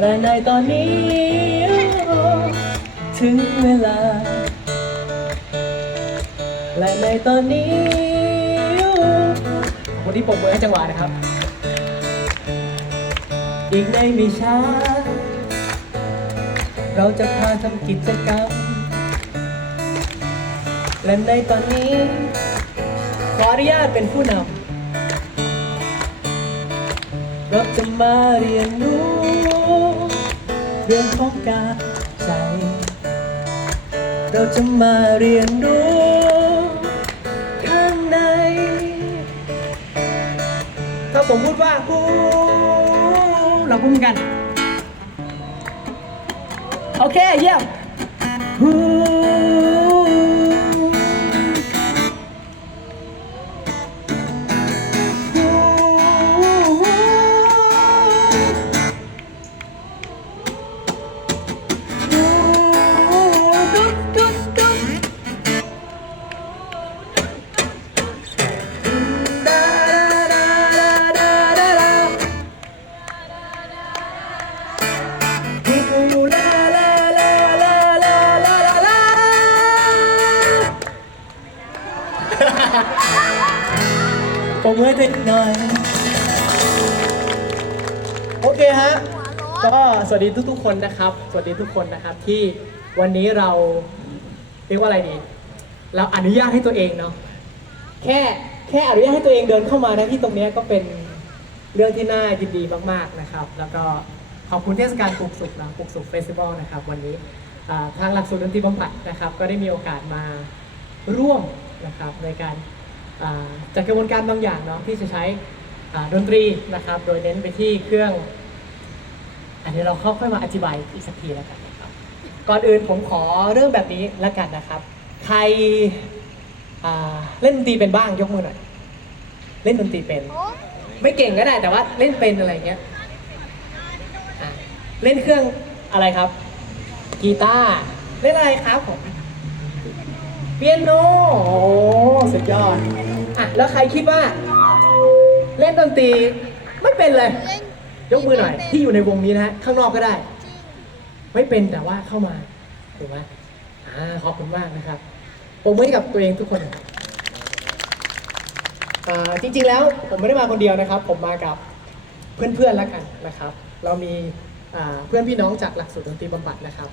และในตอนนี้ถึงเวลา และในตอนนี้คนที่ปรบมือให้จังหวะนะครับ อีกในไม่ช้า เราจะพาทำกิจกรรม และในตอนนี้ ขออนุญาตเป็นผู้นำเราจะมาเรียนรู้ เรื่องของการใจ เราจะมาเรียนรู้ข้างใน ถ้าผมพูดว่าฮู้เราพูดเหมือนกัน โอเค เยี่ยมฮู้ ฮะ ก็สวัสดีทุกๆคนนะครับ สวัสดีทุกคนนะครับที่วันนี้เราเรียกว่าอะไรดี เราอนุญาตให้ตัวเองเนาะ แค่แค่อนุญาตให้ตัวเองเดินเข้ามาในที่ตรงนี้ก็เป็นเรื่องที่น่ายินดีมากๆนะครับ แล้วก็ขอบคุณเทศกาลปลูกสุขนะปลูกสุขเฟสติวัลนะครับวันนี้ทางหลักสูตรดนตรีบำบัดนะครับ ก็ได้มีโอกาสมาร่วมนะครับในการจัดกระบวนการบางอย่างเนาะที่จะใช้ดนตรีนะครับ โดยเน้นไปที่เครื่อง อันนี้เราค่อยๆมาอธิบายอีกสักทีแล้วกันนะครับ ก่อนอื่นผมขอเรื่องแบบนี้แล้วกันนะครับ ใครเล่นดนตรีเป็นบ้างยกมือหน่อย เล่นดนตรีเป็น ไม่เก่งก็ได้แต่ว่าเล่นเป็นอะไรเงี้ยเล่นเครื่องอะไรครับ กีตาร์เล่นอะไรครับผมเปียโนโอ้สุดยอดอะแล้วใครคิดว่า เล่นดนตรีไม่เป็นเลย ยกมือหน่อย ที่อยู่ในวงนี้นะฮะ ข้างนอกก็ได้ ไม่เป็นแต่ว่าเข้ามาถูกไหมอ่าขอบคุณมากนะครับผมมือให้กับตัวเองทุกคนหน่อยอ่าจริงๆแล้วผมไม่ได้มาคนเดียวนะครับ ผมมากับเพื่อนๆแล้วกันนะครับ เรามีอ่าเพื่อนพี่น้องจากหลักสูตรดนตรีบำบัดนะครับ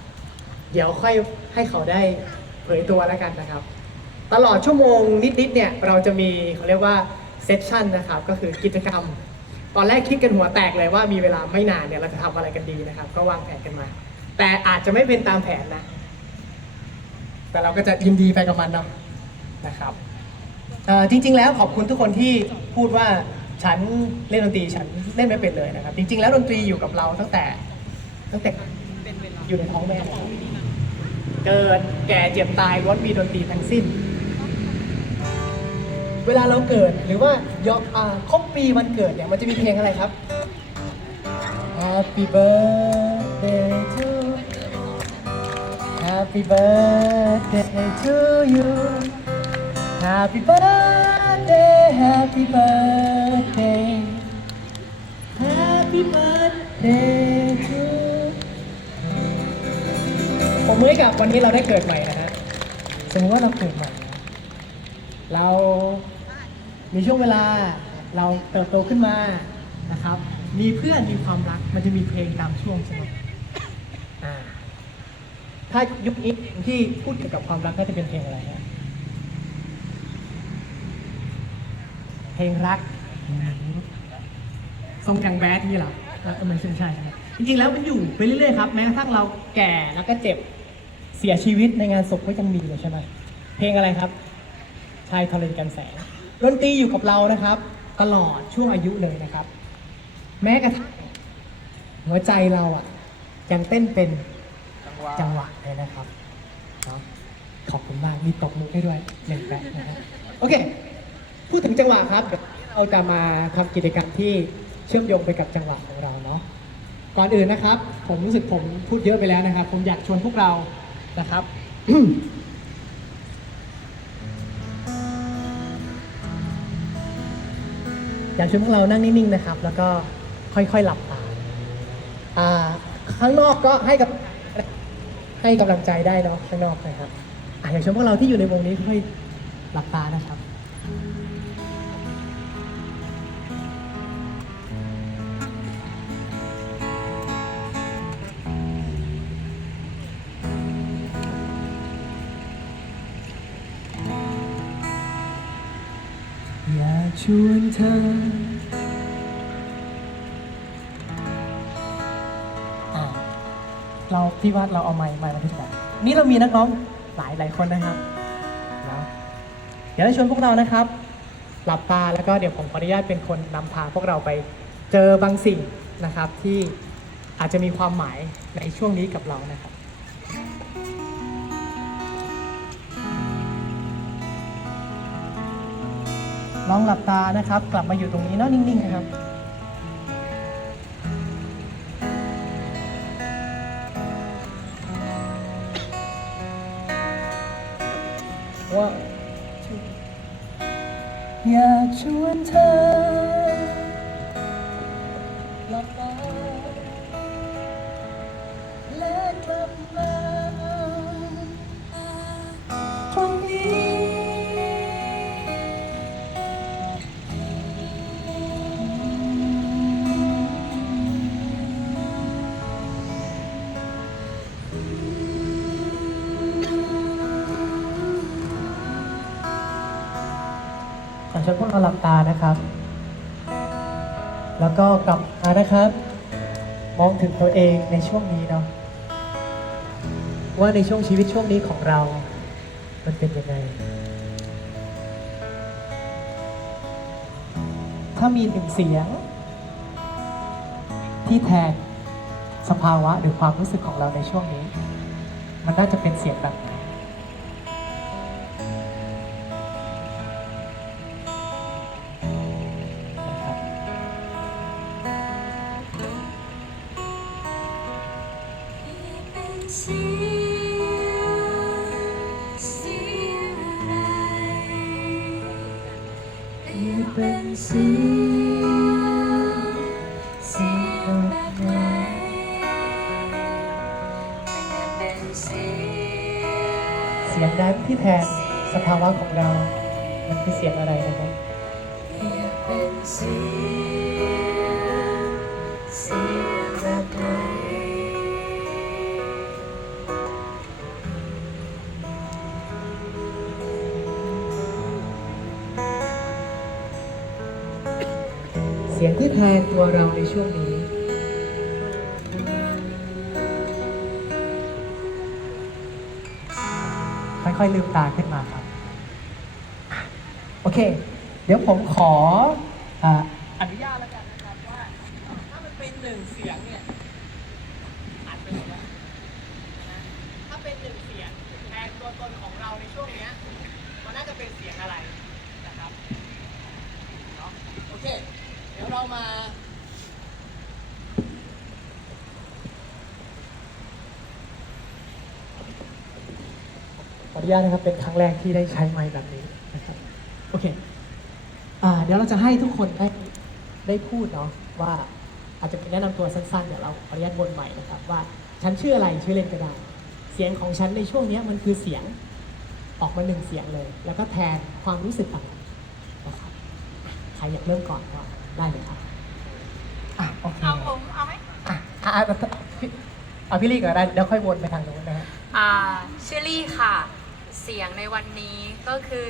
เดี๋ยวค่อยให้เขาได้เผยตัวแล้วกันนะครับ ตลอดชั่วโมงนิดๆเนี่ยเราจะมีเขาเรียกว่าเซสชั่นนะครับ ก็คือกิจกรรม ตอนแรกคิดกันหัวแตกเลยว่ามีเวลาไม่นานเนี่ยเราจะทำอะไรกันดีนะครับ ก็วางแผนกันมา แต่อาจจะไม่เป็นตามแผนนะ แต่เราก็จะยินดีไปกับมันเนาะนะครับจริง ๆ แล้วขอบคุณทุกคนที่พูดว่าฉันเล่นดนตรีฉันเล่นไม่เป็นเลยนะครับ จริง ๆ แล้วดนตรีอยู่กับเราตั้งแต่ตั้งแต่อยู่ในท้องแม่เลยเกิดแก่เจ็บตายล้วนมีดนตรีทั้งสิ้น เวลาเราเกิดหรือว่ายออ่าครบปีวันเกิดเนี่ยมันจะมีเพลงอะไรครับ Happy birthday to Happy birthday to you Happy birthday Happy birthday Happy birthday to ผมมือกับวันนี้เราได้เกิดใหม่นะฮะสมมติว่าเราเกิดใหม่ เรา มีช่วงเวลาเราเติบโตขึ้นมานะครับ มีเพื่อนมีความรักมันจะมีเพลงตามช่วงใช่ไหมอถ้ายุคนี้ที่พูดเกี่ยวกับความรักก็จะเป็นเพลงอะไรฮะเพลงรักทรงอย่งแบดนี่เหรอเออมันใช่ใช่จริงๆแล้วมันอยู่ไปเรื่อยๆครับแม้กระทั่งเราแก่แล้วก็เจ็บเสียชีวิตในงานศพก็ยังมีเลยใช่ไหมเพลงอะไรครับชายทะเลกันแสง ดนตรีอยู่กับเรานะครับ ตลอดช่วงอายุเลยนะครับ แม้กระทั่งหัวใจเราอะ ยังเต้นเป็นจังหวะเลยนะครับเนาะขอบคุณมากมีตบมือให้ด้วยหนึ่งแป๊บนะฮะโอเค พูดถึงจังหวะครับ เราจะมาทำกิจกรรมที่เชื่อมโยงไปกับจังหวะของเราเนาะก่อนอื่นนะครับ ผมรู้สึกผมพูดเยอะไปแล้วนะครับ ผมอยากชวนพวกเรานะครับ อยากชวนพวกเรานั่งนิ่งๆนะครับ แล้วก็ค่อยๆหลับตาอ่าข้างนอกก็ให้กับให้กำลังใจได้เนาะข้างนอกนะครับอยากชวนพวกเราที่อยู่ในวงนี้ค่อยหลับตานะครับ ชวนเธออะเราพี่ว่าเราเอาไม้ไม้มาที่ไหนนี่เรามีนักร้องหลายหลายคนนะครับนะเดี๋ยวจะชวนพวกเรานะครับ หลับตาแล้วก็เดี๋ยวผมขออนุญาตเป็นคนนำพาพวกเราไปเจอบางสิ่งนะครับที่อาจจะมีความหมายในช่วงนี้กับเรานะครับ ลองหลับตานะครับ กลับมาอยู่ตรงนี้เนาะนิ่งๆนะครับว่าอยากชวนเธอ นะครับ แล้วก็กลับมานะครับ มองถึงตัวเองในช่วงนี้เนาะว่าในช่วงชีวิตช่วงนี้ของเรา มันเป็นยังไง ถ้ามีหนึ่งเสียง ที่แทนสภาวะหรือความรู้สึกของเราในช่วงนี้ มันน่าจะเป็นเสียงแบบไหนนะครับ นั้นที่แทนสภาวะของเรา มันคือเสียงอะไรนะครับเป็นเสียงเสียงแบบไหนเสียงที่แทนตัวเราในช่วงนี้ ค่อยลืมตาขึ้นมาครับ โอเค เดี๋ยวผมขอออนุญาตแล้วกันนะครับว่าถ้ามันเป็นหนึ่งเสียงเนี่ยอัดไปเลยนะนะถ้าเป็นหนึ่งเสียงแทนตัวตนของเราในช่วงเนี้ยมันน่าจะเป็นเสียงอะไรนะครับ เนาะโอเค เดี๋ยวเรามา ขออนุ ญาตนะครับเป็นครั้งแรกที่ได้ใช้ไมค์แบบนี้นะครับโอเคอ่าเดี๋ยวเราจะให้ทุกคนได้ได้พูดเนาะว่าอาจจะเป็นแนะนำตัวสั้นๆเดี๋ยวเราขออนุญาตวนใหม่นะครับว่าฉันชื่ออะไรชื่อเล่นก็ได้ เสียงของฉันในช่วงเนี้ยมันคือเสียงออกมาหนึ่งเสียงเลย แล้วก็แทนความรู้สึกอะไรนะครับอะใครอยากเริ่มก่อนก็ได้เลยครับอะโอเคเอาผมเอาไหมอะอะอะพี่เอาพี่ลี่ก่อนได้เดี๋ยวค่อยวนไปทางโน้นนะฮะ อ่าชื่อลี่ค่ะ เสียงในวันนี้ก็คือ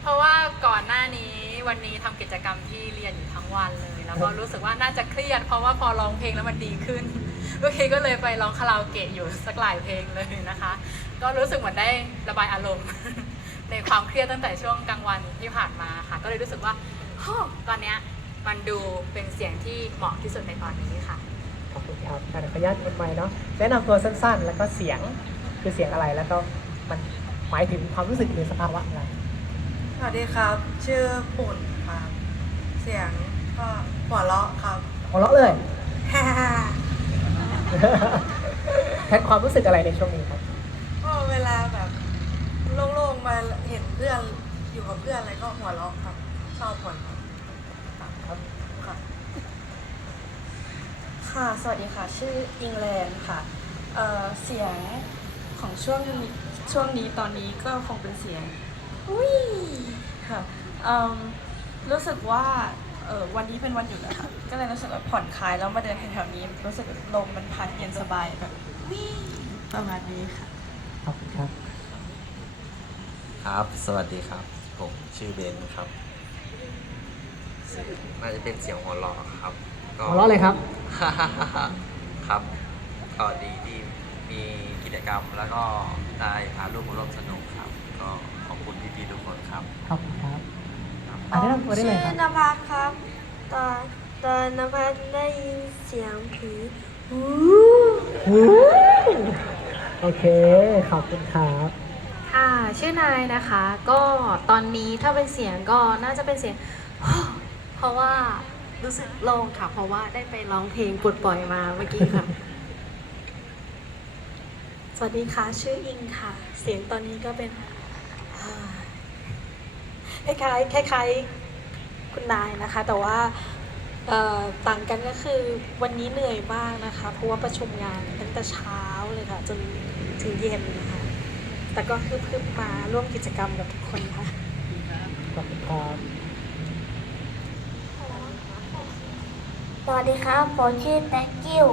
เพราะว่าก่อนหน้านี้วันนี้ทำกิจกรรมที่เรียนอยู่ทั้งวันเลย แล้วก็รู้สึกว่าน่าจะเครียด เพราะว่าพอร้องเพลงแล้วมันดีขึ้นเมื่อกี้ก็เลยไปร้องคาราโอเกะอยู่สักหลายเพลงเลยนะคะ ก็รู้สึกเหมือนได้ระบายอารมณ์ในความเครียดตั้งแต่ช่วงกลางวันที่ผ่านมาค่ะ ก็เลยรู้สึกว่าตอนเนี้ยมันดูเป็นเสียงที่เหมาะที่สุดในตอนนี้ค่ะ คุณครับการขออนุญาตวนใหม่เนาะแนะนำตัวสั้นๆ แล้วก็เสียงคือเสียงอะไรแล้วก็มันหมายถึงความรู้สึกหรือสภาวะอะไรสวัสดีครับ ชื่อปุ่นครับ เสียงก็หัวเราะครับ หัวเราะเลยแทนความรู้สึกอะไรในช่วงนี้ครับก็เวลาแบบโล่งๆมาเห็นเพื่อนอยู่กับเพื่อนอะไรก็หัวเราะครับ ชอบหัวเราะ ครับ ครับ ค่ะ สวัสดีค่ะ ชื่ออิงแลนด์ค่ะเอ่อเสียงของช่วงนี้ช่วงนี้ตอนนี้ก็คงเป็นเสียงอุ้ยค่ะเอิ่มรู้สึกว่าเออวันนี้เป็นวันหยุดนะคะก็เลยรู้สึกว่าผ่อนคลายแล้วมาเดินแถวๆนี้ รู้สึกลมมันพัดเย็นสบายแบบวิประมาณนี้ค่ะ ขอบคุณครับ ครับ สวัสดีครับ ผมชื่อเบนครับซึ่งน่าจะเป็นเสียงหัวเราะครับ ก็หัวเราะเลยครับ ครับ ก็ดีที่มีกิจกรรมแล้วก็ได้พาลูกมาร่วมสนุกครับ ก็ขอบคุณพี่ๆทุกคนครับ ขอบคุณครับอันนี้นำตัวได้เลยครับชื่อนภัสครับ ตอนตอนนภัสได้ยินเสียงผีวู้โอเค ขอบคุณครับค่ะชื่อนายนะคะ ก็ตอนนี้ถ้าเป็นเสียงก็น่าจะเป็นเสียง เพราะว่า รู้สึกโล่งค่ะ เพราะว่าได้ไปร้องเพลงปลดปล่อยมาเมื่อกี้ค่ะ สวัสดีค่ะ ชื่ออิงค่ะ เสียงตอนนี้ก็เป็นคล้ายๆคล้ายๆคุณนายนะคะ แต่ว่าเอ่อต่างกันก็คือวันนี้เหนื่อยมากนะคะ เพราะว่าประชุมงานตั้งแต่เช้าเลยค่ะ จนถึงเย็นนะคะแต่ก็คือเพิ่งมาร่วมกิจกรรมกับทุกคนค่ะขอบคุณครับ สวัสดีครับ ผมชื่อแตงกิ้ว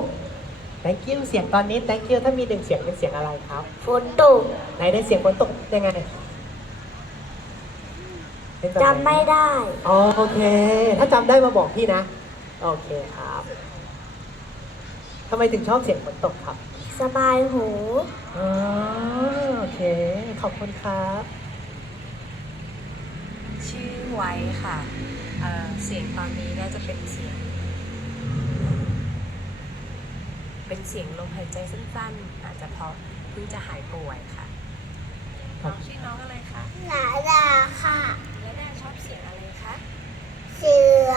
thank you เสียงตอนนี้ thank you ถ้ามีหนึ่งเสียงเป็นเสียงอะไรครับฝนตกไหนได้เสียงฝนตกยังไงเป็นแบบหนจำไม่ได้ อ๋อโอเค ถ้าจำได้มาบอกพี่นะ โอเคครับทำไมถึงชอบเสียงฝนตกครับ สบายหู อ๋อโอเค ขอบคุณครับ ชื่อไว้ค่ะเอ่อเสียงตอนนี้น่าจะเป็นเสียง เป็นเสียงลมหายใจสั้นๆ อาจจะเพราะเพิ่งจะหายป่วยค่ะครับน้องชื่อน้องอะไรคะหลาดาค่ะ แล้วน่าชอบเสียงอะไรคะ เสือ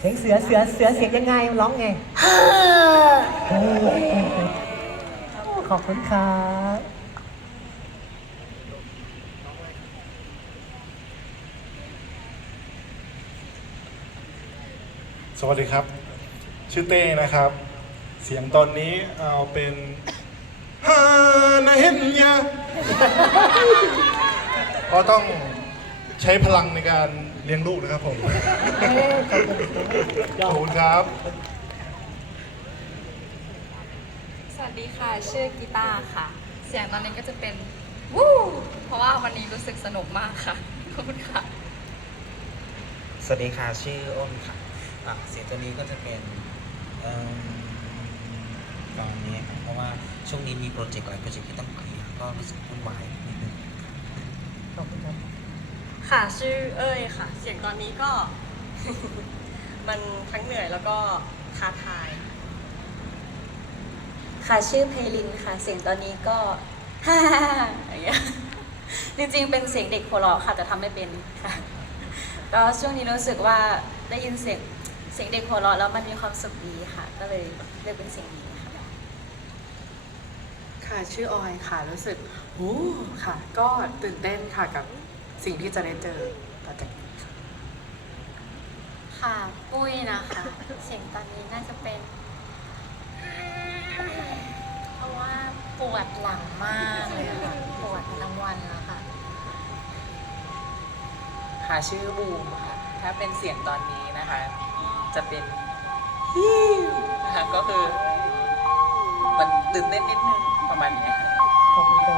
เสียงเสือเสือเสือเสียงยังไงร้องไงเฮ้อโอ้ขอบคุณครับสวัสดีครับ ชื่อเต้นะครับ เสียงตอนนี้เอาเป็นฮานาเฮนยาเพราะต้องใช้พลังในการเลี้ยงลูกนะครับผมขอบคุณครับ สวัสดีค่ะ ชื่อกีตาร์ค่ะ เสียงตอนนี้ก็จะเป็นวู้เพราะว่าวันนี้รู้สึกสนุกมากค่ะ ขอบคุณค่ะ สวัสดีค่ะ ชื่ออ้นค่ะอะเสียงตัวนี้ก็จะเป็นเอิ่ม ตอนนี้ครับเพราะว่าช่วงนี้มีโปรเจกต์หลายโปรเจกต์ที่ต้องเคลียร์ก็รู้สึกวุ่นวายนิดนึงขอบคุณครับค่ะชื่อเอ้ยค่ะ เสียงตอนนี้ก็ มันทั้งเหนื่อยแล้วก็ท้าทาย ค่ะชื่อเพลินค่ะ เสียงตอนนี้ก็อย่างเงี้ยจริงๆ เป็นเสียงเด็กหัวเราะค่ะแต่ทำไม่เป็นค่ะก็ช่วงนี้รู้สึกว่าได้ยินเสียงเสียงเด็กหัวเราะแล้วมันมีความสุขดีค่ะ ก็เลยเลือกเป็นเสียงนี้ค่ะ ค่ะชื่อออยค่ะรู้สึกโอ้ค่ะ ก็ตื่นเต้นค่ะกับสิ่งที่จะได้เจอต่อจากนี้ค่ะค่ะ ปุ้ยนะคะ เสียงตอนนี้น่าจะเป็น เพราะว่าปวดหลังมากเลยค่ะปวดทั้งวันแล้วค่ะค่ะชื่อบูมค่ะถ้าเป็นเสียงตอนนี้นะคะ จะเป็นนะคะก็คือ มันตื่นเต้นนิดนึงประมาณนี้ค่ะขอบคุณครับ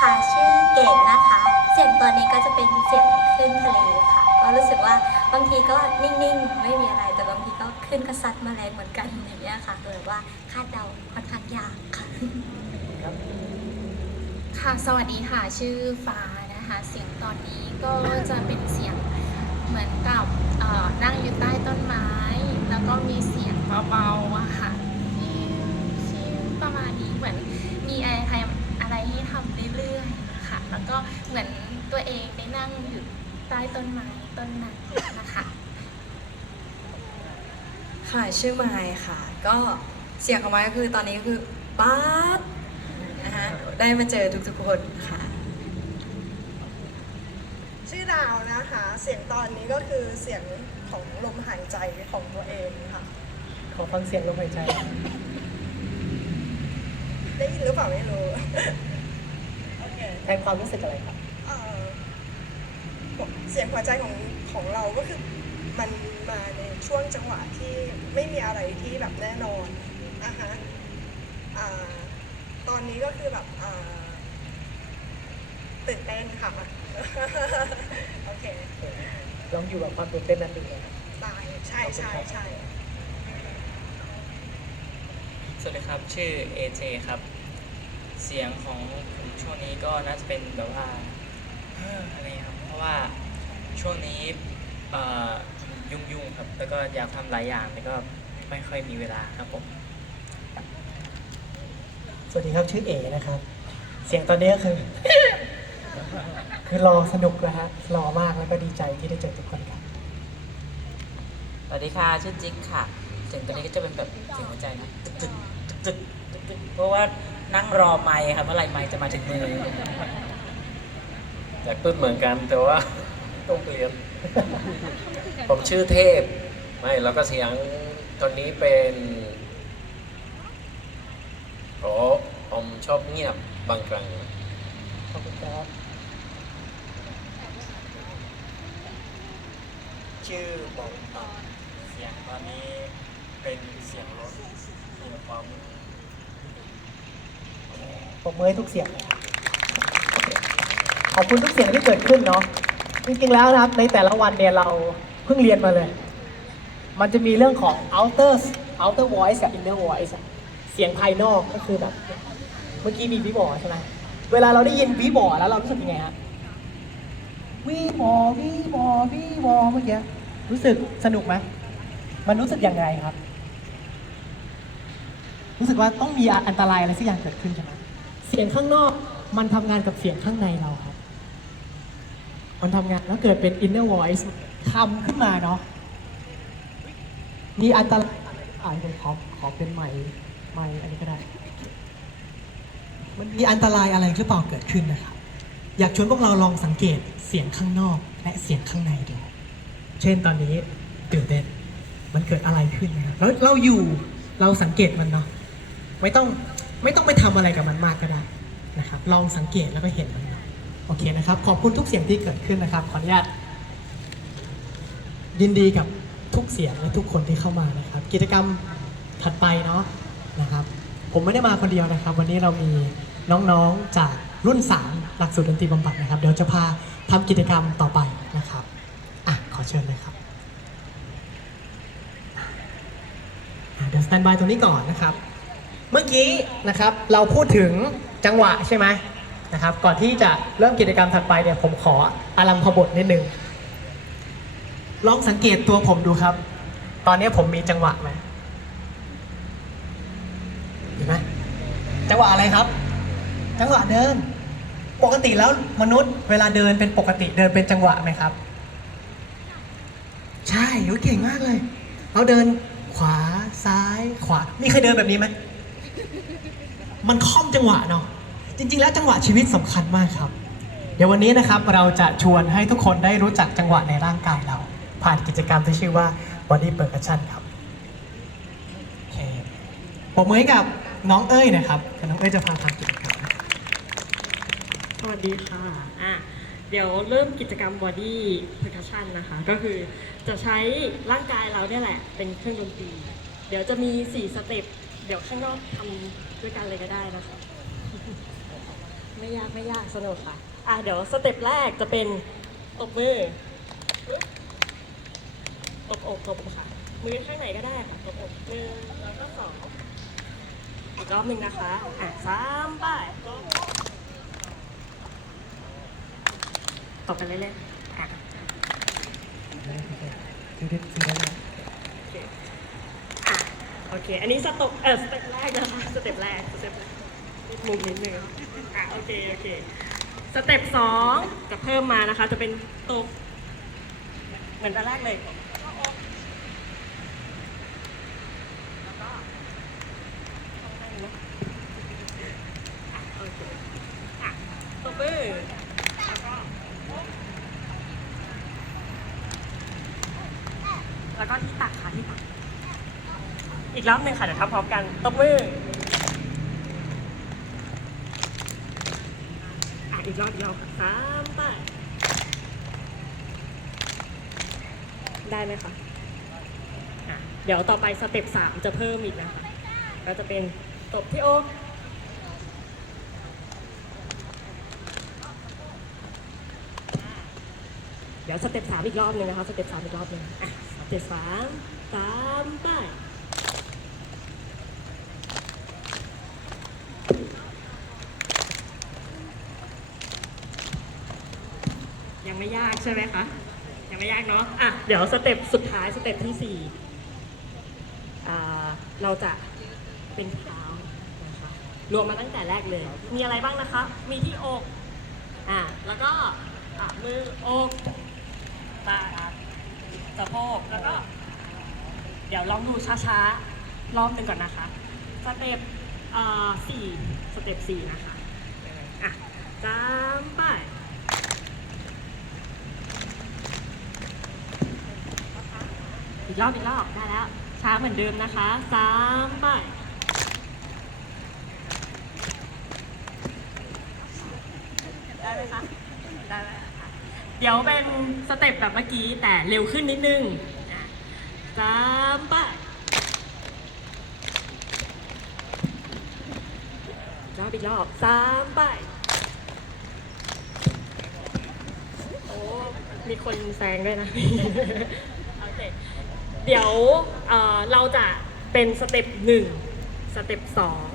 ค่ะชื่อเกดนะคะ เสียงตอนนี้ก็จะเป็นเสียงคลื่นทะเลค่ะ ก็รู้สึกว่าบางทีก็นิ่งๆ ไม่มีอะไร แต่บางทีก็คลื่นก็ซัดมาแรงเหมือนกันอย่างเงี้ยค่ะเลยว่าคาดเดาค่อนข้างยากค่ะ ค่ะ สวัสดีค่ะ ชื่อฟ้านะคะ เสียงตอนนี้ก็จะเป็นเสียง เหมือนกับนั่งอยู่ใต้ต้นไม้ แล้วก็มีเสียงเบาๆอะค่ะชิวชิวประมาณนี้เหมือนมีอะไรใครอะไรให้ทำเรื่อยๆค่ะแล้วก็เหมือนตัวเองได้นั่งอยู่ใต้ต้นไม้ต้นนั้นนะคะค่ะชื่อไมายค่ะ ก็เสียงของไม้ก็คือตอนนี้ก็คือป๊าดนะคะได้มาเจอทุกๆคนค่ะ ชื่อดาวนะคะ เสียงตอนนี้ก็คือเสียงของลมหายใจของตัวเองค่ะ ขอฟังเสียงลมหายใจ ได้ยินหรือเปล่าไม่รู้ โอเคแทนความรู้สึกอะไรครับเอ่อเสียงหัวใจของของเราก็คือมันมาในช่วงจังหวะที่ไม่มีอะไรที่แบบแน่นอนอะฮะอ่าตอนนี้ก็คือแบบอ่าตื่นเต้นค่ะโอเค ลองอยู่กับความตื่นเต้นนั้นดูนะครับตายใช่ใช่ใช่สวัสดีครับ ชื่อ AJ ครับ เสียงของผมช่วงนี้ก็น่าจะเป็นแบบว่าเฮ้ออะไรครับ เพราะว่าช่วงนี้เอ่อยุ่งๆครับ แล้วก็อยากทำหลายอย่างแต่ก็ไม่ค่อยมีเวลาครับผม สวัสดีครับชื่อเอนะครับ เสียงตอนนี้ก็คือ คือรอสนุกนะฮะรอมากแล้วก็ดีใจที่ได้เจอทุกคนครับสวัสดีค่ะชื่อจิ๊กค่ะเสียงตัวนี้ก็จะเป็นแบบเสียงหัวใจนะตึกตึกตึกตึกตึกตึกเพราะว่านั่งรอไมค์ครับเมื่อไหร่ไมค์จะมาถึงมืออยากตุ้นเหมือนกันแต่ว่าต้องเปลี่ยน ผมชื่อเทพ ไม่แล้วก็เสียงตอนนี้เป็นโอ้ผมชอบเงียบบางครั้งขอบคุณครับ ชื่อบอมต่อเสียงตอนนี้เป็นเสียงรถมีความผมมือให้ทุกเสียงนะครับขอบคุณทุกเสียงที่เกิดขึ้นเนาะจริงๆแล้วนะครับในแต่ละวันเนี่ยเราเพิ่งเรียนมาเลย มันจะมีเรื่องของ outer outer voice กับ inner voice เสียงภายนอกก็คือแบบ เมื่อกี้มีวิบอใช่ไหมเวลาเราได้ยินวิบอแล้วเรารู้สึกยังไงฮะวิบอวิบอวิบอเมื่อกี้ รู้สึกสนุกไหมมันรู้สึกยังไงครับ รู้สึกว่าต้องมีอันตรายอะไรสักอย่างเกิดขึ้นใช่ไหมเสียงข้างนอกมันทำงานกับเสียงข้างในเราครับ มันทำงานแล้วเกิดเป็น inner voice คำขึ้นมาเนาะ มีอันตรายอ่านผมขอขอเป็นใหม่ใหม่อันนี้ก็ได้ มันมีอันตรายอะไรหรือเปล่าเกิดขึ้นนะครับ อยากชวนพวกเราลองสังเกตเสียงข้างนอกและเสียงข้างในดู เช่นตอนนี้ตื่นเต้นมันเกิดอะไรขึ้นนะครับแล้วเราอยู่เราสังเกตมันเนาะไม่ต้องไม่ต้องไปทำอะไรกับมันมากก็ได้นะครับลองสังเกตแล้วก็เห็นมันเนาะโอเคนะครับ ขอบคุณทุกเสียงที่เกิดขึ้นนะครับ ขออนุญาตยินดีกับทุกเสียงและทุกคนที่เข้ามานะครับ กิจกรรมถัดไปเนาะนะครับ ผมไม่ได้มาคนเดียวนะครับ วันนี้เรามีน้องๆจากรุ่น 3 หลักสูตรดนตรีบำบัดนะครับ เดี๋ยวจะพาทำกิจกรรมต่อไปนะครับ เชิญเลยครับเดี๋ยวสแตนบายตรงนี้ก่อนนะครับ เมื่อกี้นะครับเราพูดถึงจังหวะใช่ไหมนะครับ ก่อนที่จะเริ่มกิจกรรมถัดไปเนี่ยผมขออารัมพบทนิดนึง ลองสังเกตตัวผมดูครับ ตอนนี้ผมมีจังหวะไหมเห็นไหมจังหวะอะไรครับ จังหวะเดิน ปกติแล้วมนุษย์เวลาเดินเป็นปกติเดินเป็นจังหวะไหมครับ ใช่โอ้ยเก่งมากเลยเราเดินขวาซ้ายขวา มีใครเดินแบบนี้ไหม มันคล่อมจังหวะเนาะ จริง ๆ แล้วจังหวะชีวิตสำคัญมากครับ เดี๋ยววันนี้นะครับเราจะชวนให้ทุกคนได้รู้จักจังหวะในร่างกายเรา ผ่านกิจกรรมที่ชื่อว่า Body Percussion ครับโอเคผมมือกับน้องเอ้ยนะครับแต่น้องเอ้ยจะพาทำกิจกรรมสวัสดีค่ะ เดี๋ยวเริ่มกิจกรรม body percussion นะคะ ก็คือจะใช้ร่างกายเราเนี่ยแหละ เป็นเครื่องดนตรี เดี๋ยวจะมี 4 สเต็ป เดี๋ยวข้างนอกทำด้วยกันเลยก็ได้นะคะ ไม่ยากไม่ยากสนุกค่ะ อะ เดี๋ยวสเต็ปแรกจะเป็นตบมือตบอกตบค่ะ มือข้างไหนก็ได้ค่ะตบอกหนึ่งแล้วก็สองอีกรอบหนึ่งนะคะ อะสามไป ตบกันเรื่อยๆอะซื้อได้ซื้อได้เลยโอเคอะโอเค อันนี้สเต็ปเออสเต็ปแรกนะคะสเต็ปแรกสเต็ปแรกมุมนิดนึงอะโอเคโอเคสเต็ปสองจะเพิ่มมานะคะ จะเป็นตบเหมือนตอนแรกเลย แล้วก็ข้างนะอะ โอเค อะตบมือแล้วก็ แล้วก็ที่ตักค่ะที่ตัก อ อีก รอบหนึ่งค่ะเดี๋ยวทำพร้อมกันตบมืออะอีกรอบอีกรอบสามไปได้ไหมคะอะเดี๋ยวต่อไปสเต็ปสามจะเพิ่มอีกนะคะก็จะเป็นตบที่โอกเดี๋ยวสเต็ปสามอีกรอบหนึ่งนะคะ สเต็ปสามอีกรอบหนึ่งอะสเต็ปสามสามไป ยังไม่ยากใช่ไหมคะยังไม่ยากเนาะอะเดี๋ยวสเต็ปสุดท้ายสเต็ปที่สี่เราจะเป็นเท้านะคะรวมมาตั้งแต่แรกเลย มีอะไรบ้างนะคะ มีที่อกอะแล้วก็อะมืออกตาสะโพกแล้วก็ เดี๋ยวลองดูช้าๆรอบหนึ่งก่อนนะคะสเต็ปอ่าสี่สเต็ปสี่นะคะอะสามไป อีก รอบอีกรอบได้แล้ว ช้าเหมือนเดิมนะคะสามไปได้ไหมคะได้ไหมคะเดี๋ยวเป็นสเต็ปแบบเมื่อกี้แต่เร็วขึ้นนิดนึงสามไปรอบอีกรอบสามไปโอ้มีคนแซงด้วยนะ เดี๋ยวเอ่อเราจะเป็นสเต็ปหนึ่งสเต็ปสอง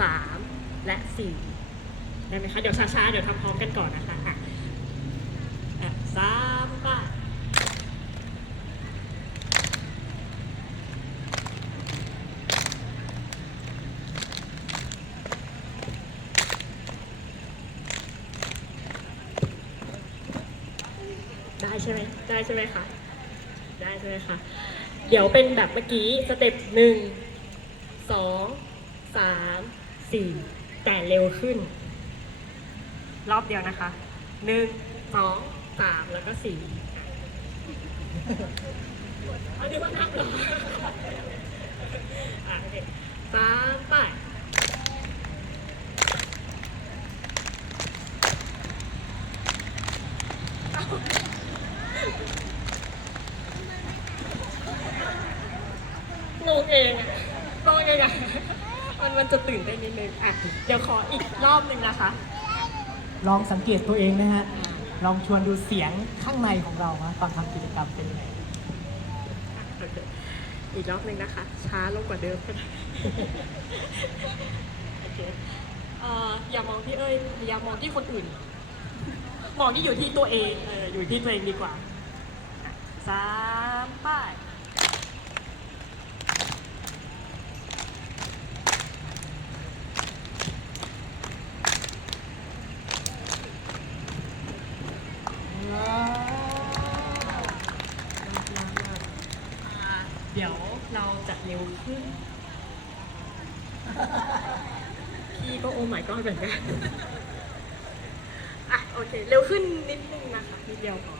สามและสี่ได้ไหมคะ เดี๋ยวช้าๆ เดี๋ยวทำพร้อมกันก่อนนะคะอะอะสามไป้าได้ใช่ไหมได้ใช่ไหมคะ ได้ใช่ไหมคะ เดี๋ยวเป็นแบบเมื่อกี้สเต็ปหนึ่งสองสามสี่แต่เร็วขึ้น รอบเดียวนะคะหนึ่งสองสามแล้วก็สี่เอาดูว่านับเหรออะโอเคสามไปงงเองอะงงเองอะมันมัน จะตื่นเต้นนิดนึงอะเดี๋ยวขออีกรอบหนึ่งนะคะ ลองสังเกตตัวเองนะฮะ ลองชวนดูเสียงข้างในของเรานะตอนทำกิจกรรมเป็นยังไงโอเคอีกรอบหนึ่งนะคะ ช้าลงกว่าเดิมก็ได้โอเคเอ่ออย่ามองที่เอ้ยอย่ามองที่คนอื่น มองที่อยู่ที่ตัวเองเอออยู่ที่ตัวเองดีกว่าอะสามป้ายอ่าเดี๋ยวเราจะเร็วขึ้น พี่ก็โอ้หมายก็เหมือนกันอะโอเค เร็วขึ้นนิดนึงนะคะนิดเดียวพอ